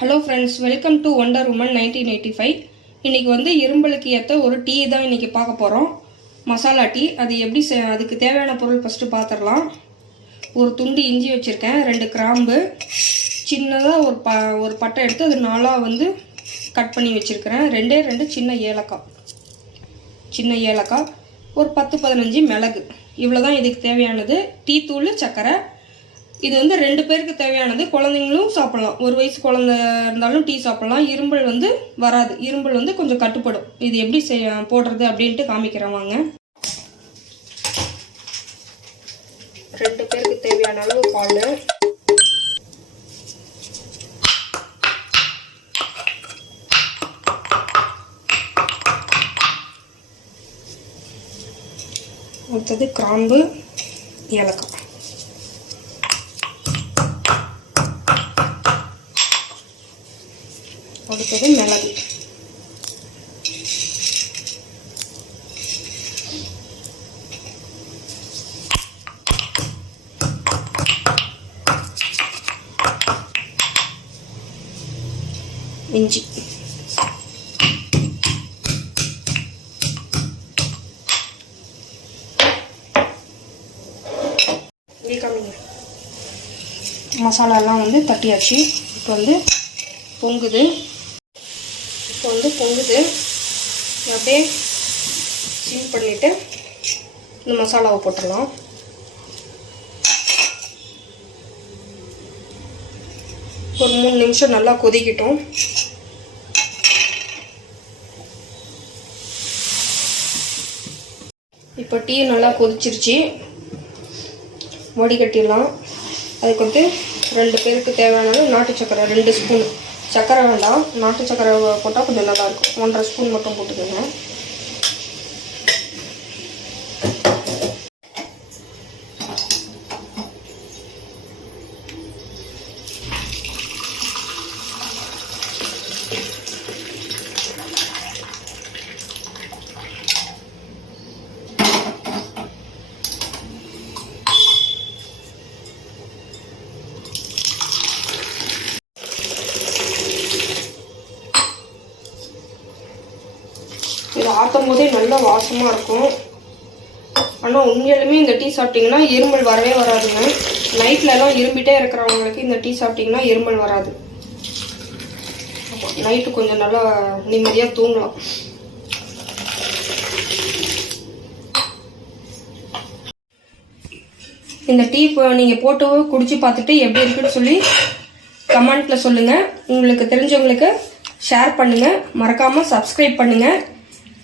Hello friends, welcome to wonder woman 1985. இன்றைக்கி வந்து இரும்பலுக்கு ஏற்ற ஒரு டீ தான் இன்றைக்கி பார்க்க போகிறோம். மசாலா டீ. அது எப்படி அதுக்கு தேவையான பொருள் ஃபஸ்ட்டு பார்த்துடலாம். ஒரு துண்டு இஞ்சி வச்சுருக்கேன், 2 கிராம்பு, சின்னதாக ஒரு பட்டை எடுத்து அது 4ஆக வந்து கட் பண்ணி வச்சுருக்கிறேன். 2 சின்ன ஏலக்காய், ஒரு 10-15 மிளகு. இவ்வளோ தான் இதுக்கு தேவையானது. டீ தூள், சர்க்கரை. இது வந்து 2 பேருக்கு தேவையானது. குழந்தைங்களும் சாப்பிட்லாம். 1 வயசு குழந்தை இருந்தாலும் டீ சாப்பிட்லாம். இரும்பல் வந்து வராது. இரும்பல் வந்து கொஞ்சம் கட்டுப்படும். இது எப்படி போடுறது அப்படின்ட்டு காமிக்கிறேன் வாங்க. 2 பேருக்கு தேவையான அளவு பால், அடுத்தது கிராம்பு, ஏலக்காய், அடுத்தது மிளகு, இஞ்சி, மசாலாலாம் வந்து தட்டியாச்சு. இப்போ வந்து பொங்குது. அப்படியே சீல் பண்ணிவிட்டு இந்த மசாலாவை போட்டுடலாம். ஒரு 3 நிமிஷம் நல்லா கொதிக்கட்டும். இப்போ டீ நல்லா கொதிச்சிருச்சு, வடிகட்டிடலாம். அதுக்கு வந்து 2 பேருக்கு தேவையானது நாட்டு சர்க்கரை 2 ஸ்பூன். சர்க்கரை வேண்டாம், நாட்டு சர்க்கரை போட்டால் கொஞ்சம் நல்லாயிருக்கும். 1.5 ஸ்பூன் மட்டும் போட்டுக்கோங்க. இது ஆற்றும் போதே நல்ல வாசமாக இருக்கும். ஆனால் உண்மையிலுமே இந்த டீ சாப்பிட்டிங்கன்னா இருமல் வரவே வராதுங்க. நைட்லலாம் இரும்பிட்டே இருக்கிறவங்களுக்கு இந்த டீ சாப்பிட்டிங்கன்னா இருமல் வராது. நைட்டு கொஞ்சம் நல்லா நிம்மதியாக தூங்கலாம். இந்த டீ நீங்கள் போட்டு குடிச்சு பார்த்துட்டு எப்படி இருக்குன்னு சொல்லி கமெண்ட்டில் சொல்லுங்கள். உங்களுக்கு தெரிஞ்சவங்களுக்கு ஷேர் பண்ணுங்கள். மறக்காமல் சப்ஸ்கிரைப் பண்ணுங்கள்.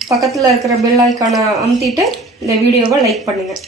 பக்கத்தில் இருக்கிற பெல் ஐக்கானை அமுத்திட்டு இந்த வீடியோவை லைக் பண்ணுங்கள்.